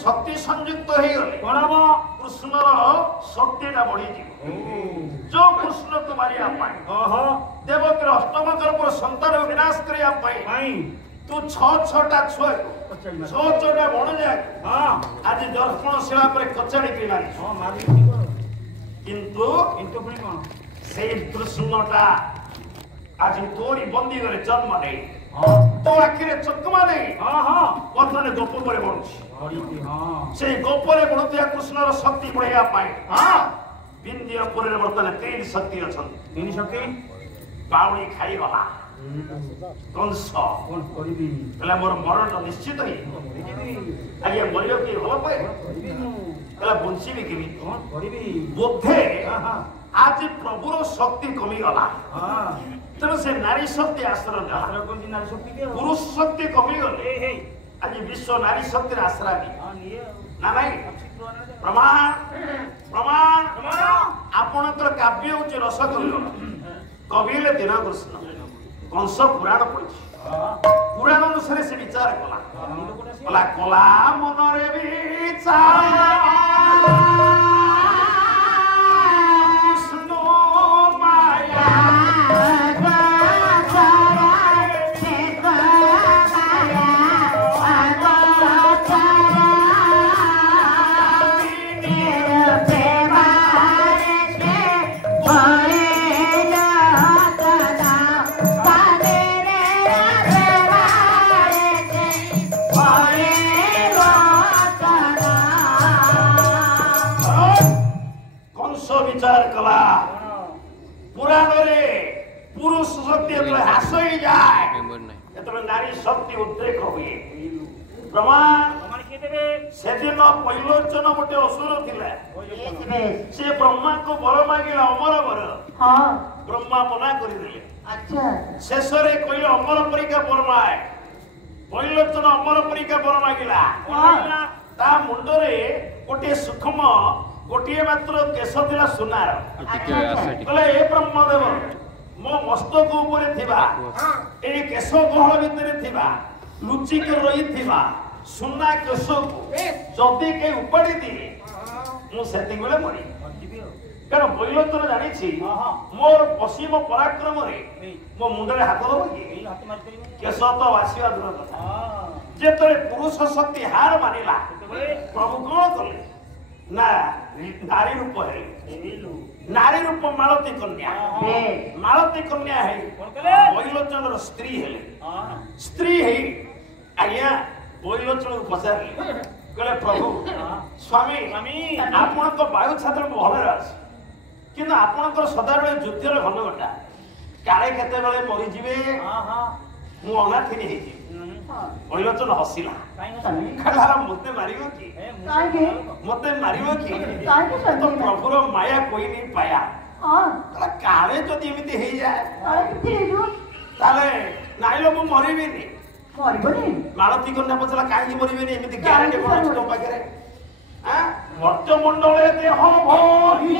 शक्ति संयुक्त हो गले कौन हम कृष्णर शक्तिटा बढ़ी जो कृष्ण को मारिया देवकी अष्टम गर्भ संतान विनाश करने तू छटा छुआ छटा बण जाए आज दर्पण शिला पर कचाड़ी मारी किंतु से कृष्णटा आज तोरी बंदी करे जन्म नहीं तो आखिरे चकमा नहीं बर्तमान गोप पर बढ़ुची से गोपरे बढ़ुया कृष्णर शक्ति बढ़ाइया बिंदिया पुरे बर्तमान तीन शक्ति अच्छा तीन शक्ति बाउली खाईगला कंस मोर मरण निश्चित ही आज्ञा मरियो कि भल पाए बंचीबी कि बोधे आज प्रभुर शक्ति कमीगला तेणु से नारी शक्ति आश्रय पुरुष शक्ति कमीगले आज विश्व नारी शक्ति आश्रा ना नहीं प्रमाण प्रमाण आपणकर काव्य हूँ रस कविले दिन कृष्ण कंस पुराण पढ़ी पुराण अनुसार से विचार कला कला मनरे विचार विचार कला पुराण रे पुरुष शक्ति ह्रास हो जाए नारी शक्ति उद्रेक हुए प्रमाण से दिन पैलोचन गोटे असुर थिला से ब्रह्मा को वर मांगिला अमर वर ब्रह्मा मना कर शेष कहले अमर परीक्षा वर माए पैलोचन अमर परीक्षा वर मांगिला ता मुंडरे गोटे सूक्ष्म गोटे मात्र केश थिला सुनार कहले ए ब्रह्मदेव मो मस्तक ऊपर थिबा ए केश गहल भितर थिबा लुचि के रही थिबा सुना केश जदि के उपाड़ी दिए मु सेतिक बेले मरी कारण बैलोचन जानी मोर पश्चिम पराक्रम रे मो मुंडरे हाथ दब कि केश तो आसीबा दूर कथा जेतरे पुरुष शक्ति हार मानिला प्रभु कौन कले ना नारी रूप है नारी रूप मालती कन्या है बैलोचन स्त्री है स्त्री है आज्ञा बैलोचन को पचारे कहले प्रभु स्वामी आपण तो वायु छात्र भल कि आपण सदाबले युद्धर घनघटा काले केते बेले मरीजिबे मु अनाथिनी हेछि बैलोचन हसिला कहला मते मारिबो कि मते मारिबो कि तो प्रभुर माया कोई नहीं पाया कहला काले जदि एमिति हे जाए ताले नाइलो मु मरिबिनी मालती कन्या पचला काई मरिबिनी एमिति ग्यारंटी कोन तो पाखरे मर्त्य मंडले देह भोगी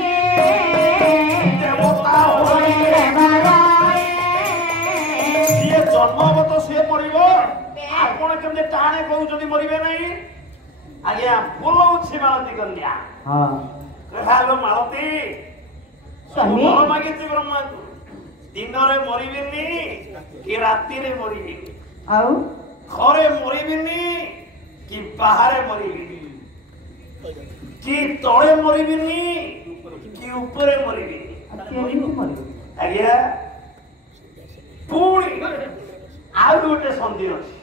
देवता होई ये जन्मवत से मरिबो आपण केमते टाणे कहउछथि मरिबे नहीं आज्ञा बोलौछि मालती कन्या कहलो मालती स्वामी मागे छि ब्रह्मा दिन रे मरिबिनी कि राति रे मरिबिनी आउ घरे मरिबिनी कि बाहर मरिबिनी कि तळे मरिबिनी कि ऊपर मरिबिनी आज्ञा पुणी आउ गोटे संधि अछि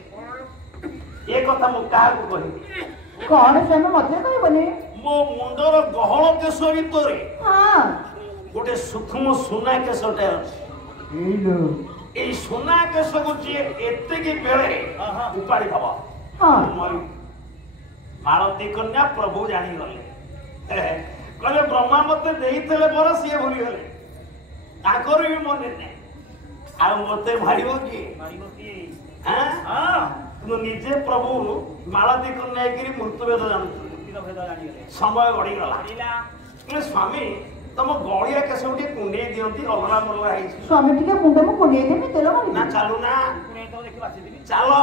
ए कथा मु काहू कहि कौन से मत कहबनी मो मुंडर गहळ केश भितरे हां गोटे सूक्ष्म सोना केशटे अछि ए सोना केश को जे एते की बेले उपाड़ी दबा हां मालती कन्या प्रभु जानी गले कहले ब्रह्मा मते देइतले बर सिए भूली गले ताकर भी मन ने आ मते मारिबो की हां हां तू निजे प्रभु मालती कन्या गिरी मृत्यु भेद जान समय गड़ी गला स्वामी तुम गड़िया केस गोटे कुंडे दियंती अलगा मलगा है स्वामी टिके कुंडे मु कुंडे देबे तेल मारी ना चालू ना कुंडे तो देखि बासी देबी चलो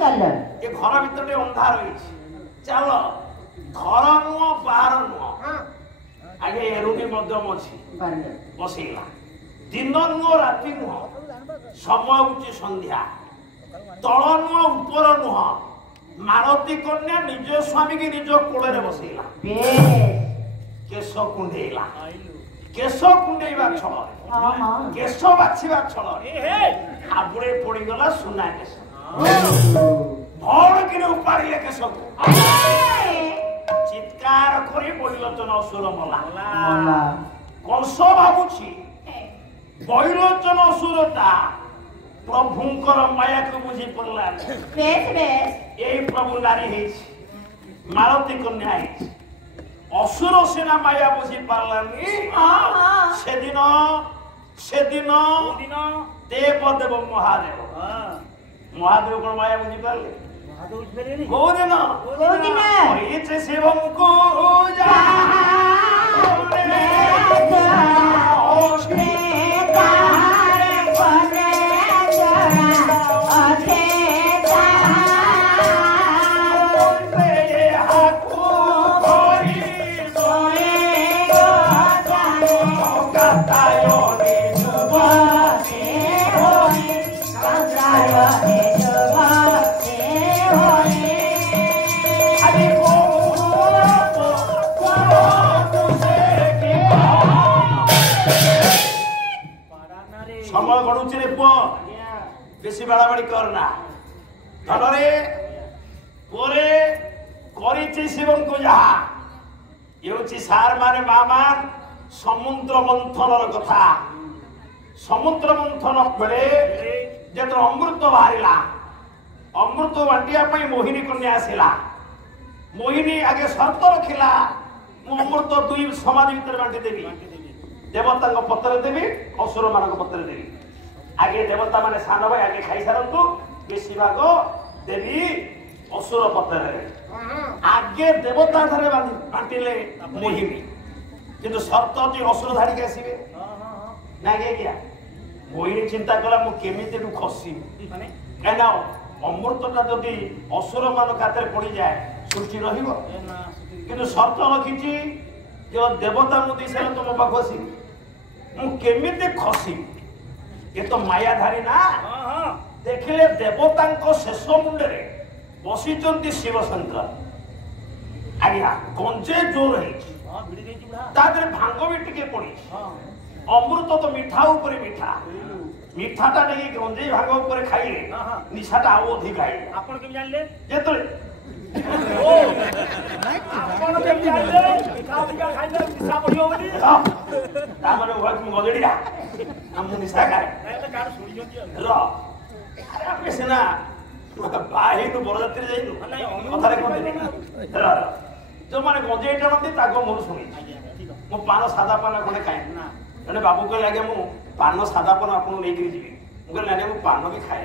चल ए घर भीतर अंधार होई चलो घर नुह बाहर नुह आगे एरुनी मध्यम अच्छी ବାରଣ୍ଡା। बसैला दिन नुह राति नुह समय हूँ संध्या तल नुह ऊपर नुह मालती कन्या निज स्वामी की निज कोड़े बसैला ବେଶ। केश कुंडेला केश कुंडेवा छल ହଁ ହଁ। केश बाछिवा छल हाबुड़े पड़गला सुना केश भड़ कि उपाड़े केश चित्कार कर बैलोचन असुर मला ମଲା। कंस भावुची बैलोचन असुरता प्रभुंकर माया को बुझी पड़ला ବେଶ ବେଶ। यही प्रभु नारी है मालती कन्या है असुर सेना माया बुझी पार्लानी ହଁ ହଁ। सेदिन सेदिन देव देव महादेव महादेव कौन माया बुझी पार्ले कोदिन କୋଉଦିନ? କହିଛି ଶିବଙ୍କୁ ଯା समय गड़ुची रे पुओ बेसी बाड़ाबाड़ी करना धनरे पोरे करिछि शिवं को जहा येउछि सार माने मामा समुद्र मंथनर कथा समुद्र मंथन बेले जेत अमृत बाहरिला अमृत बांटिया पई मोहिनी कन्या आसिला मोहिनी आगे शर्त रखिला मु अमृत दुई समाज भीतर बांटी देबी देवता पत्र देवी असुर मान पत्र देवी आगे देवता माने सान भाई आगे खाई सारतु बेसी भाग देवी असुर पत्र आगे देवता धरे बांटिले मोहिनी किंतु शर्त अच्छी असुर धाड़ी के आसवे ना क्या मोहिनी चिंता कला मु केमिति खसी कहीं अमृतटा जदि असुर मान खाते पड़ जाए सृष्टि रहिबो किंतु शर्त रखिछि जो देवता मुझे सारे तुम पाख आसी मुझे खसी ये तो मायाधारी ना देखिले देवता शेष मुंडे बसीचंती शिवशंकर आज्ञा गंजे जोर है भांग भी टिके पड़ी अमृत तो मिठा ऊपर मिठा मिठाटा नहीं गंजे भांग ऊपर खाइले निशाटा आउ अधिक खाइले आपण केम जानले जेतले आपण केम जानले मिठा अधिक खाइले निशा पड़ियो बोली तामने गजड़िया हम निशा खाए ताले कार सुनी जंती र अरे आपे सेना बाही नु बरजात्री जाइनु कथारे कहते र जो माने गंजेटा नथि ताको मोर सुनी मो पान सादा पान कोने खाए ना जने बाबू को लागे मु पान सादा पान आपन नै करी जीवी मु लाने मु पान भी खाए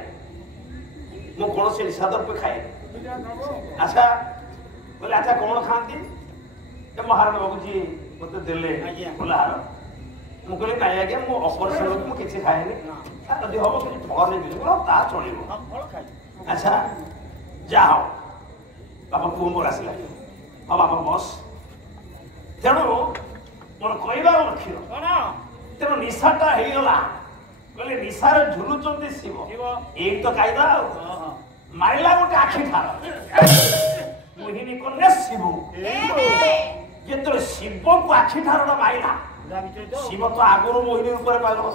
मु कोन से निशा द्रव्य खाए अच्छा बोले अच्छा कौन खाती ए महाराणा बाबूजी मत देले फुलहार मु कहली नाई आज्ञा मु ऑपरेशन लोक मु किछि खाएनी जदि हम किछि फल नै दिलु बोला ता चलिबो हम फल खाइ अच्छा जाओ बाबा पुओ मोर आसिला हां बाबा बस तेणु मोर कहबार लक्ष्य कोन तेणु निशाटा हेगला कहले निशार झुलुचंती शिव एई तो कायदा मारिला गोटे आखि ठार मोहिनी कन्या शिव जेतरे शिव को आखि ठारटा मारिला शिव तो आगुर मोहिनी ऊपर पागल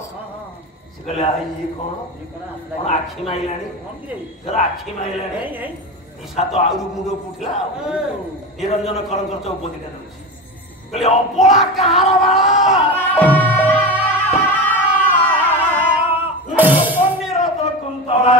से कहले ये कौन कौन आखि मारिलानी तेरा आखि मारिलानी निशा तो आउरु मुंड फुटला निरंजन करंकर तो उपदिका दउछि कहले अपला कहार बाळा निरत कुंतला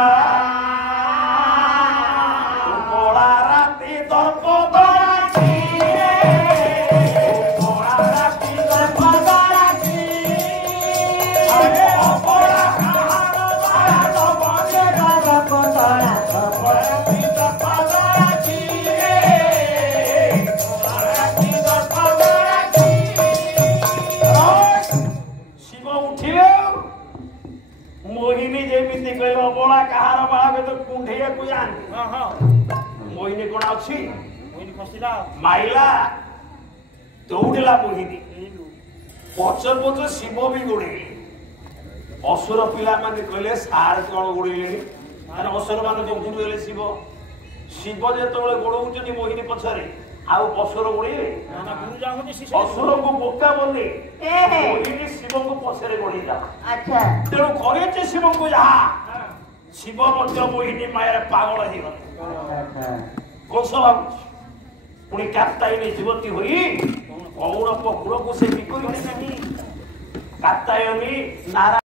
ମାଇଲା ଦୌଡ଼ିଲା ମୋହିନୀ ପଛ ପଛ ଶିବ ବି ଗୋଡେଇଲେ ଅସୁର ପିଲାମାନେ କହିଲେ ସାର୍ କଣ ଗୋଡେଇଲେଣି ଅସୁର ମାନେ ଯୋଉଠୁ ଗଲେ ଶିବ ଶିବ ଯେତେବେଳେ ଗୋଡଉଛନ୍ତି ମୋହିନୀ ପଛରେ ଆଉ ଅସୁର ଗୋଡେଇବେ ଅସୁରକୁ ବୋକା ବନେଇ ମୋହିନୀ ଶିବଙ୍କୁ ପଛରେ ଗୋଡେଇଲା ତେଣୁ କରିଛି ଶିବଙ୍କୁ ଯାହା ଶିବ ମଧ୍ୟ ମୋହିନୀ ମାୟାରେ ପାଗଳ ହେଇଗଲେ କଂସ ଭାବୁଛି ପୁଣି କାତ୍ୟାୟନୀ ଯୁବତୀ ହୋଇ କୌରବ କୁଳକୁ ସେ ବିକୋଇଲେ ନାହିଁ କାତ୍ୟାୟନୀ ନାରାୟଣ